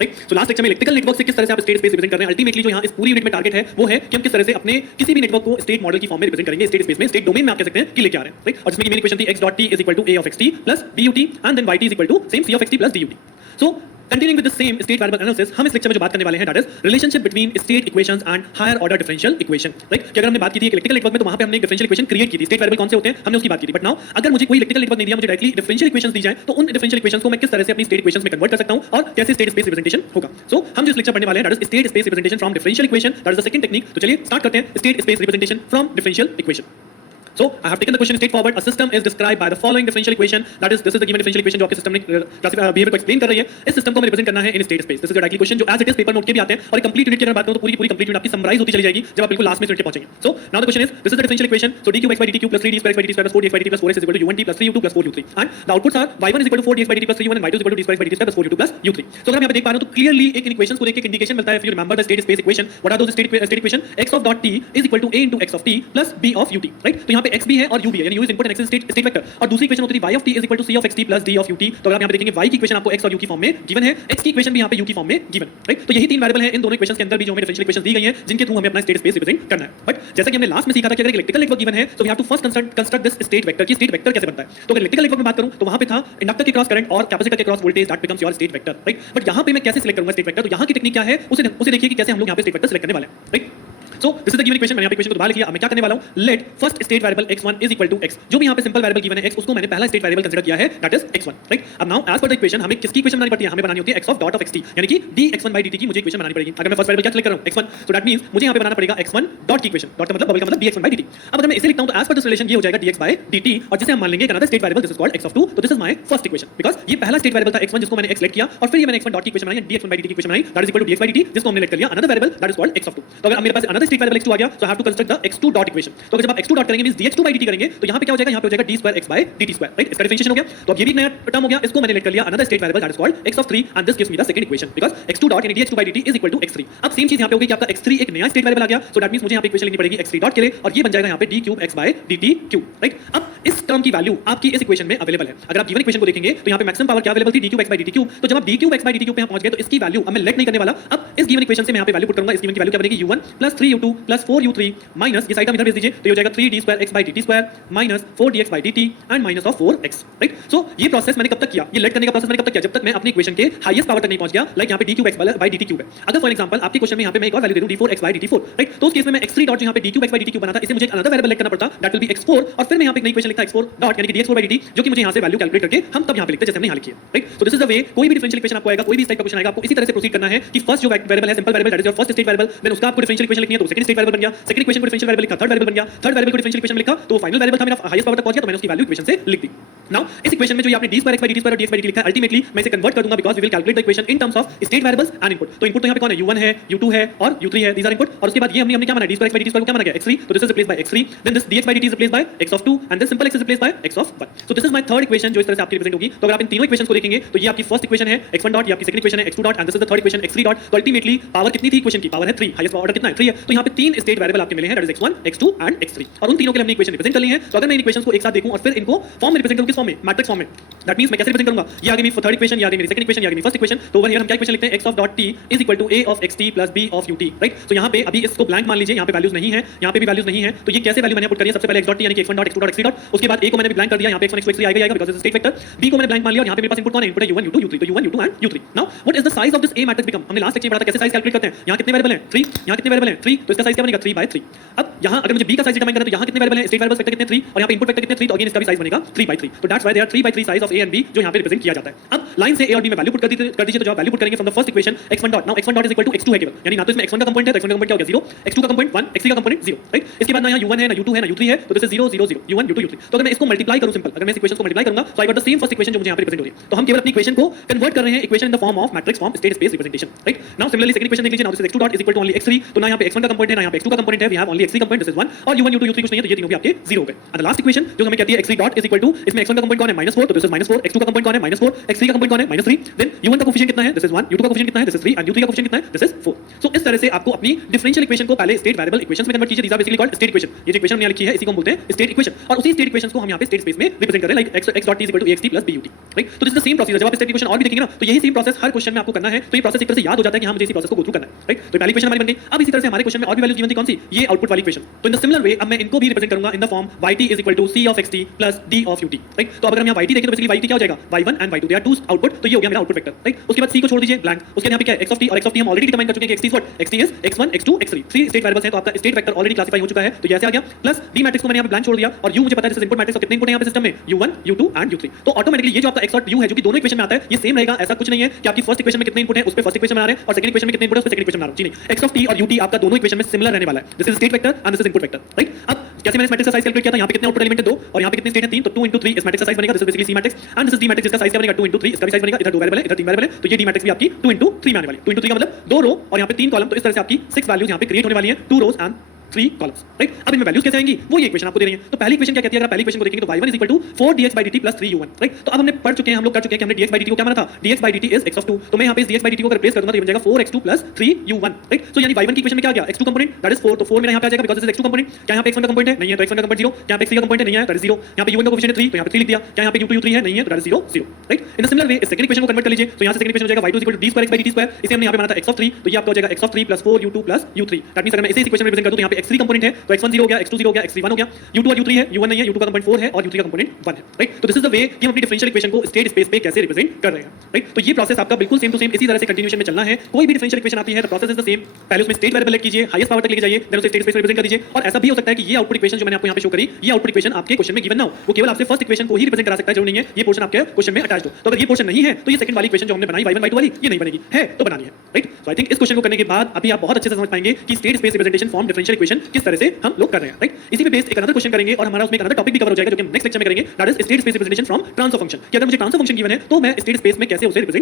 Right. So last lecture में electrical network से किस तरह से आप स्टेट स्पेस रिप्रेजेंट कर रहे हैं, अल्टीमेटली जो यहाँ इस पूरी यूनिट में टारगेट है वो है कि हम किस तरह से अपने किसी भी नेटवर्क को स्टेट मॉडल की फॉर्म में रिप्रेजेंट करेंगे, स्टेट स्पेस में, स्टेट डोमेन में आप कह सकते हैं कि लेके आ रहे हैं, राइट। और जिसमें की मेन इक्वेशन थी x dot t is equal to a of xt plus dut and then yt is equal to same c of xt plus dut। So Continuing with the same state variable analysis, हम इस lecture में जो बात करने वाले हैं that is relationship between state equations and higher order differential equation, right? कि अगर हमने बात की थी इलेक्ट्रिकल नेटवर्क में तो वहां पे हमने एक डिफरेंशियल इक्वेशन क्रिएट की थी, स्टेट वेरिएबल कौन से होते हैं हमने उसकी बात की थी। बट नाउ अगर मुझे कोई इलेक्ट्रिकल नेटवर्क नहीं दिया, मुझे डायरेक्टली डिफरेंशियल इक्वेशंस दी जाए तो उन डिफरेंशियल इक्वेशंस को मैं किस तरह से अपनी स्टेट इक्वेशंस में कन्वर्ट कर सकता हूं और कैसे स्टेट स्पेस रिप्रेजेंटेशन होगा। सो हम जो इस लेक्चर पढ़ने वाले हैं that is state space representation from differential equation, that is the second technique। तो चलिए स्टार्ट करते हैं state space representation from differential equation. So I have taken the question straightforward. A system is described by the following differential equation. That is, this is the given differential equation जो आपके system ने behaviour को explain कर रही है। इस system को हमें रिप्रेजेंट करना है in state space. This is directly question जो as it is paper note के भी आते हैं और कंप्लीट यूनिट की अगर बात करूं तो पूरी कंप्लीट यूनिट आपकी समराइज होती चली जाएगी जब आप बिल्कुल लास्ट में यूनिट पे पहुंचेंगे। So now the question is, this is the differential equation. So d cube x by dt cube plus 3d square x by dt square plus 4dx by dt plus 4x is equal to u1t plus 3u2 plus 4u3 and the outputs are y1 is equal to 4dx by dt plus 3u1 and y2 is equal to d square x by dt square plus 4u2 plus u3। So अगर हम यहाँ पे देख पा रहे हो तो clearly एक इन इक्वेशंस को देख के एक इंडिकेशन मिलता है। If you remember the state space equation, what are those state equation? x of dot t is equal to a into x of t plus b of ut, right. तो यहाँ पे x भी है और u भी है, यानी u is input and x is state vector. और दूसरी इक्वेशन होती है y of t is equal to c of xt plus d of ut। तो अगर आप यहाँ पे देखेंगे y की इक्वेशन आपको x और u की फॉर्म में गिवन है, x की इक्वेशन भी यहाँ पे u की फॉर्म में गिवन, राइट। तो यही तीन वेरिएबल हैं इन दोनों इक्वेशंस के अंदर भी जो हमें डिफरेंशियल इक्वेशंस दी गई हैं जिनके थ्रू हमें अपना स्टेट स्पेस रिप्रेजेंट करना है। बट जैसा कि हमने लास्ट में सीखा था कि अगर इलेक्ट्रिकल नेटवर्क गिवन है तो we have to first construct this state vector, कि स्टेट वेक्टर कैसे बनता है। तो अगर इलेक्ट्रिकल नेटवर्क में बात करूं तो वहां पे था इंडक्टर के क्रॉस करंट और कैपेसिटर के cross voltage, that becomes your state vector, right. But यहाँ पे मैं कैसे सिलेक्ट करूंगा स्टेट वेक्टर? तो यहाँ की टेक्निक क्या है उसे देखिए कि कैसे हम लोग यहाँ पे स्टेट वेक्टर सिलेक्ट करने वाले हैं, right. So this is the given equation। मैंने यहाँ पे इक्वेशन को दोबारा लिखा। अब मैं क्या करने वाला हूँ, let first state variable x1 is equal to x। जो भी यहाँ पे सिंपल वेरिएबल गिवन है x, उसको मैंने पहला स्टेट वेरिएबल कंसीडर किया है, that is x1, राइट। अब now as per the equation हमें किसकी इक्वेशन बनानी पड़ती है? हमें बनानी होती है x of dot of xt, यानी कि dx1 by dt की मुझे इक्वेशन बनानी पड़ेगी। अगर मैं फर्स्ट वेरिएबल क्या सिलेक्ट कर रहा हूँ x1, so that means मुझे यहाँ पे बनाना पड़ेगा x1 डॉट की इक्वेशन, डॉट का मतलब बबल का मतलब dx1 by dt। अब अगर मैं इसे लिखता हूँ तो एज पर दिस रिलेशन ये हो जाएगा dx by dt और जिसे हम मान लेंगे another state variable, this is called x of 2। तो this is my first equation because ये पहला स्टेट वेरिएबल था x1 जिसको मैंने x सेलेक्ट किया और फिर ये मैंने x1 डॉट की इक्वेशन बनाई, dx1 by dt की इक्वेशन बनाई, that is equal to dx by dt जिसको हमने लेट कर लिया another variable, that is called x of 2। तो अगर अब मेरे पास अनदर स्टेट वेरिएबल x2 आ गया तो I have to construct the x2 dot equation. तो जब आप x2 डॉट करेंगे मींस dx2 by dt करेंगे तो यहाँ पे क्या हो जाएगा, यहाँ पे हो जाएगा d square x by dt square, right. इसका डिफरेंशिएशन हो गया। तो अब ये भी नया टर्म हो गया, इसको मैंने लेट कर लिया another state variable, that is called x of 3 and this gives me the second equation because x2 dot यानी dx2 by dt is equal to x3। अब सेम चीज यहाँ पे हो गई कि आपका x3 एक नया स्टेट वेरिएबल आ गया, सो दैट मींस मुझे यहाँ पे इक्वेशन लिखनी पड़ेगी x3 डॉट के लिए और ये बन जाएगा यहाँ पे d cube x by dt cube, right. अब इस टर्म की वैल्यू आपकी इस इक्वेशन में अवेलेबल है। अगर आप गिवन इक्वेशन को देखेंगे तो यहाँ पे मैक्सिमम पावर क्या अवेलेबल थी, d cube x by dt cube. तो जब आप d cube x by dt cube पे पहुंच गए तो इसकी वैल्यू अब मैं लेट नहीं करने वाला। अब इस गिवन इक्वेशन से मैं यहाँ पे वैल्यू पुट करूंगा। इस गिवन की वैल्यू क्या बनेगी, u1 plus 3u2 plus 4u3 minus ये साइड इधर भेज दीजिए तो ये हो जाएगा 3d square x by dt square minus 4dx by dt and minus of 4x, right. So ये प्रोसेस मैंने कब तक किया, ये लेट करने का प्रोसेस मैंने कब तक किया, जब तक मैं अपनी इक्वेशन के हाईएस्ट पावर तक नहीं पहुंच गया। लाइक यहाँ पे d cube x by dt cube है। अगर फॉर एग्जांपल आपके क्वेश्चन में यहाँ पे मैं एक और वैल्यू दे दूं d4 x by dt4, right. तो उस केस में मैं x3 डॉट जो यहाँ पे d cube x by dt cube बना था इसे मुझे एक अनदर वेरिएबल लेट करना पड़ता, दैट विल बी x4 और फिर मैं यहाँ पे एक नई इक्वेशन लिखता x4 डॉट यानी कि dx4 by dt जो कि मुझे यहाँ से वैल्यू कैलकुलेट करके हम तब यहाँ पे लिखते हैं जैसे हमने यहाँ लिखी है, right. So this is the way कोई भी डिफरेंशियल इक्वेशन आपको आएगा, कोई भी इस टाइप का क्वेश्चन आएगा, आपको इसी तरह से प्रोसीड करना है कि फर्स्ट जो वेरिएबल है simple variable, that is your first state variable, then उसका आपको डिफरेंशियल इक्वेशन लिखनी है तो सेकंड स्टेट वेरिएबल बन गया, सेकंड इक्वेशन को डिफरेंशियल वेरिएबल लिखा, थर्ड वेरिएबल बन गया, थर्ड वेरिएबल को डिफरेंशियल इक्वेशन लिखा तो फाइनल वेरिएबल था मेरा हाईएस्ट पावर तक पहुंच गया तो मैंने उसकी वैल्यू इक्वेशन से लिख दी। नाउ इस इक्वेशन में जो आपने d square x by dt square और dx by dt लिखा है अल्टीमेटली मैं इसे कन्वर्ट कर दूंगा because we will calculate the equation in terms of state variables and input. तो इनपुट तो यहाँ पे कौन है, u1 है, u2 है और u3 है, दीस आर इनपुट। और उसके बाद ये हमने क्या माना, d square x by dt square को क्या माना गया x3, तो this is replaced by x3, then this dx by dt is replaced by x of 2 and this simple x is replaced by x of 1। So this is my third equation जो इस तरह से आपकी represent होगी। तो अगर आप इन तीनों इक्वेशंस को देखेंगे तो ये आपकी फर्स्ट इक्वेशन है x1 डॉट, ये आपकी सेकंड इक्वेशन है x2 dot and this is the third equation x3 dot. तो अल्टीमेटली पावर कितनी थी इक्वेशन की, पावर है 3, हाईएस्ट ऑर्डर कितना है 3 है। तो यहाँ पे तीन स्टेट वेरिएबल आपके मिले हैं, that is x1 x2 and x3 और उन तीनों के लिए हमने इक्वेशन रिप्रेजेंट कर ली है। तो अगर मैं इन इक्वेशंस को एक साथ देखूं और फिर इनको फॉर्म में रिप्रेजेंट करूं, किस फॉर्म में, मैट्रिक्स फॉर्म में, दैट मींस मैं कैसे रिप्रेजेंट करूंगा, ये आ गई मेरी थर्ड इक्वेशन, ये आ गई मेरी सेकंड इक्वेशन, ये आ गई मेरी फर्स्ट इक्वेशन। तो ओवर हियर हम क्या इक्वेशन लिखते हैं, x of dot t is equal to a of xt plus b of ut, right. तो यहाँ पे अभी इसको ब्लैंक मान लीजिए, यहाँ पे वैल्यूज नहीं है, यहाँ पे भी वैल्यूज नहीं है। तो ये कैसे वैल्यू मैंने पुट करी है, सबसे पहले x dot t यानी कि x1 dot x2 dot x3 dot, उसके बाद a को मैंने भी ब्लैंक कर दिया, यहाँ पे x1 x2 x3 आएगा because it's state vector, b को मैंने ब्लैंक मान लिया और यहाँ पे मेरे पास इनपुट कौन है, इनपुट है u1 u2 u3, तो u1 u2 and u3। Now what is the size of this a matrix become, हमने लास्ट लेक्चर में पढ़ा था कैसे साइज कैलकुलेट करते हैं। यहाँ कितने वेरिएबल हैं 3, यहाँ कितने वेरिएबल हैं 3, तो इसका साइज क्या बनेगा 3/3। अब यहाँ अगर मुझे b का साइज डिटरमाइन करना है तो यहाँ कितने वेरिएबल हैं, स्टेट वेरिएबल्स वेक्टर कितने 3 और यहाँ पे इनपुट वेक्टर कितने 3, तो अगेन इसका भी साइज बनेगा 3/3। तो that's why there 3/3 size of a and b जो यहाँ पे रिप्रेजेंट किया जाता है। अब लाइन से a और b में वैल्यू पुट कर दीजिए तो जो वैल्यू पुट करेंगे from the first equation x1 dot, now x1 dot is equal to x2 है केवल, यानी ना तो इसमें x1 का कंपोनेंट है तो x1 का कंपोनेंट क्या हो गया 0, x2 का कंपोनेंट 1, x3 का कंपोनेंट 0, राइट। इसके बाद ना यहाँ u1 है, ना u2 है, ना u3 है, तो this is 0 0 0 u1 u2 u3। तो अगर मैं इसको मल्टीप्लाई करूं सिंपल, अगर मैं इस इक्वेशन को मल्टीप्लाई करूंगा तो I got the same first equation जो मुझे यहाँ पे रिप्रेजेंट हो रही है। तो हम केवल अपनी इक्वेशन को कन्वर्ट कर रहे हैं equation in the form of matrix form state space representation, right. Now similarly second equation देख लीजिए, now this is x2 dot is equal to only x3, तो ना यहाँ पे x1 का कंपोनेंट है ना यहाँ पे x2 का कंपोनेंट है, we have only x3 component, this is 1 और u1 u2 u3 कुछ नहीं है, तो ये तीनों भी आपके 0 हो गए। एंड द लास्ट इक्वेशन जो हमें कहती है x3 dot is equal to, इसमें x1 का कंपोनेंट कौन है -4, तो दिस इज -4, x2 का कंपोनेंट कौन है -4, x3 का कंपोनेंट कौन है -3, देन u1 का कोएफिशिएंट कितना है, दिस इज 1, u2 का कोएफिशिएंट कितना है, दिस इज 3 एंड u3 का कोएफिशिएंट कितना है, दिस इज 4। सो इस तरह से आपको अपनी डिफरेंशियल इक्वेशन को पहले स्टेट वेरिएबल इक्वेशंस में कन्वर्ट कीजिए, these are basically called state equation. ये जो इक्वेशन हमने लिखी है इसी को हम बोलते हैं स्टेट इक्वेशन, और उसी स्टेट इक्वेशंस को हम यहाँ पे स्टेट स्पेस में रिप्रेजेंट कर रहे हैं, like x dot t is equal to axt plus but, right. तो this is the same procedure, जब आप स्टेट इक्वेशन और भी देखेंगे ना तो यही सेम प्रोसेस हर क्वेश्चन में आपको करना है, तो ये प्रोसेस एक तरह से याद हो जाता है कि हां मुझे इसी प्रोसेस को गो थ्रू करना है, राइट। तो पहली इक्वेशन हमारी बन गई। अब इसी तरह से हमारे क्वेश्चन में और भी वैल्यूज गिवन थी, कौन सी, ये आउटपुट वाली इक्वेशन। तो इन द सिमिलर वे अब मैं इनको भी रिप्रेजेंट करूंगा in the form yt is equal to c of xt plus d of ut, right. तो अगर हम यहाँ yt देखें तो बेसिकली yt क्या हो जाएगा, y1 and y2 they are two output, तो ये हो गया मेरा आउटपुट वेक्टर, राइट। उसके बाद c को छोड़ दीजिए ब्लैंक, उसके यहाँ पे क्या है x of t, और x of t हम ऑलरेडी डिटरमाइन कर चुके हैं कि xt is what, xt is x1 x2 x3, three state variables हैं, तो आपका स्टेट वेक्टर ऑलरेडी क्लासिफाई हो चुका है, तो ये ऐसे आ गया। प्लस d मैट्रिक्स को मैंने यहाँ पे ब्लैंक छोड़ दिया, और u मुझे पता है दिस इज इनपुट मैट्रिक्स, और कितने इनपुट है यहाँ पे सिस्टम में, u1 u2 एंड u3। तो ऑटोमेटिकली ये जो आपका x और u है जो कि दोनों इक्वेशन में आता है ये सेम रहेगा, ऐसा कुछ नहीं है कि आपकी फर्स्ट इक्वेशन में कितने इनपुट है उस पे फर्स्ट इक्वेशन में आ रहे हैं और सेकंड इक्वेशन में कितने इनपुट है उस पे सेकंड इक्वेशन में आ रहे हैं, जी नहीं। x of t और ut आपका दोनों इक्वेशन में सिमिलर रहने वाला है, this is state vector and this is input vector, right. अब कैसे मैंने इस मैट्रिक्स का साइज कैलकुलेट किया था, यहाँ पे कितने आउटपुट एलिमेंट है 2 और यहाँ पे कितने स्टेट है 3, तो 2 3 इस मैट्रिक्स का साइज बनेगा, this is basically c matrix and this is d matrix, जिसका साइज क्या बनेगा 2 3, इसका भी साइज बनेगा, इधर 2 वेरिएबल है इधर 3 वेरिएबल है, तो ये d मैट्रिक्स भी आपकी 2 3 में आने वाली है। 2 3 का मतलब 2 रो और यहाँ पे 3 कॉलम, तो इस तरह से आपकी 6 वैल्यूज यहाँ पे क्रिएट होने वाली है, 2 रोज एंड 3 कॉलम्स, राइट। अब इनमें वैल्यूज कैसे आएंगी वो ये इक्वेशन आपको दे रही है। तो पहली इक्वेशन क्या कहती है, अगर पहली इक्वेशन को देखेंगे तो y1 = 4dx/dt + 3u1, राइट। तो अब हमने पढ़ चुके हैं, हम लोग कर चुके हैं कि हमने dx/dt को क्या माना था, dx/dt इज x of 2, तो मैं यहाँ पे इस dx/dt को अगर रिप्लेस कर दूंगा तो ये बन जाएगा 4x2 + 3u1, राइट। तो यानी y1 की इक्वेशन में क्या आ गया, x2 कंपोनेंट दैट इज 4, तो 4 मेरा यहाँ पे आ जाएगा because this is x2 component. क्या यहाँ पे x1 का कंपोनेंट है, नहीं है, तो x1 का कंपोनेंट 0, यहाँ पे x3 का कंपोनेंट नहीं है, दैट इज 0, यहाँ पे u1 का कोएफिशिएंट है 3, तो यहाँ पे 3 लिख दिया, क्या यहाँ पे u2 u3 है, नहीं है, तो that is 0 0, right. In the similar way इस सेकंड इक्वेशन को कन्वर्ट कर लीजिए, तो यहाँ से सेकंड इक्वेशन हो जाएगा y2 = d2x/dt², इसे हमने यहाँ पे माना था x of 3, तो ये आपका हो जाएगा x of 3 + 4u2 + u3, that means अगर मैं इसे इस इक्वेशन में रिप्रेजेंट कर दूं तो यहाँ पे x3 कंपोनेंट है तो x1 0 हो गया, x2 0 हो गया, x3 1 हो गया, u2 और u3 है, u1 नहीं है, u2 का कंपोनेंट 4 है और u3 का कंपोनेंट 1 है, राइट। तो दिस इज द वे कि हम अपनी डिफरेंशियल इक्वेशन को स्टेट स्पेस पे कैसे रिप्रेजेंट कर रहे हैं, राइट। तो ये प्रोसेस आपका बिल्कुल सेम टू सेम इसी तरह से कंटिन्यूएशन में चलना है। कोई भी डिफरेंशियल इक्वेशन आती है तो प्रोसेस इज द सेम, पहले उसमें स्टेट वेरिएबल कीजिए, हाईएस्ट पावर तक लेके जाइए, देन उसे स्टेट स्पेस में रिप्रेजेंट कर दीजिए। और ऐसा भी हो सकता है कि ये आउटपुट इक्वेशन जो मैंने आपको यहाँ पे शो करी, ये आउटपुट इक्वेशन आपके क्वेश्चन में गिवन ना हो, वो केवल आपसे फर्स्ट इक्वेशन को ही रिप्रेजेंट करा सकता है, जो नहीं है ये पोर्शन आपके क्वेश्चन में अटैच्ड हो। तो अगर ये पोर्शन नहीं है तो ये सेकंड वाली इक्वेशन जो हमने बनाई y1 y2 वाली ये नहीं बनेगी, है तो बनानी है, राइट। सो आई थिंक इस क्वेश्चन को करने के बाद अभी आप बहुत अच्छे से समझ पाएंगे कि state space representation form differential equation किस तरह से हम लोग कर रहे हैं, राइट। इसी पे बेस्ड एक अनदर क्वेश्चन करेंगे और हमारा उसमें एक अनदर टॉपिक भी कवर हो जाएगा जो कि हम नेक्स्ट लेक्चर में करेंगे, that is state space representation from transfer function, कि अगर मुझे ट्रांसफर फंक्शन गिवन है तो मैं स्टेट स्पेस में कैसे उसे रिप्रेजेंट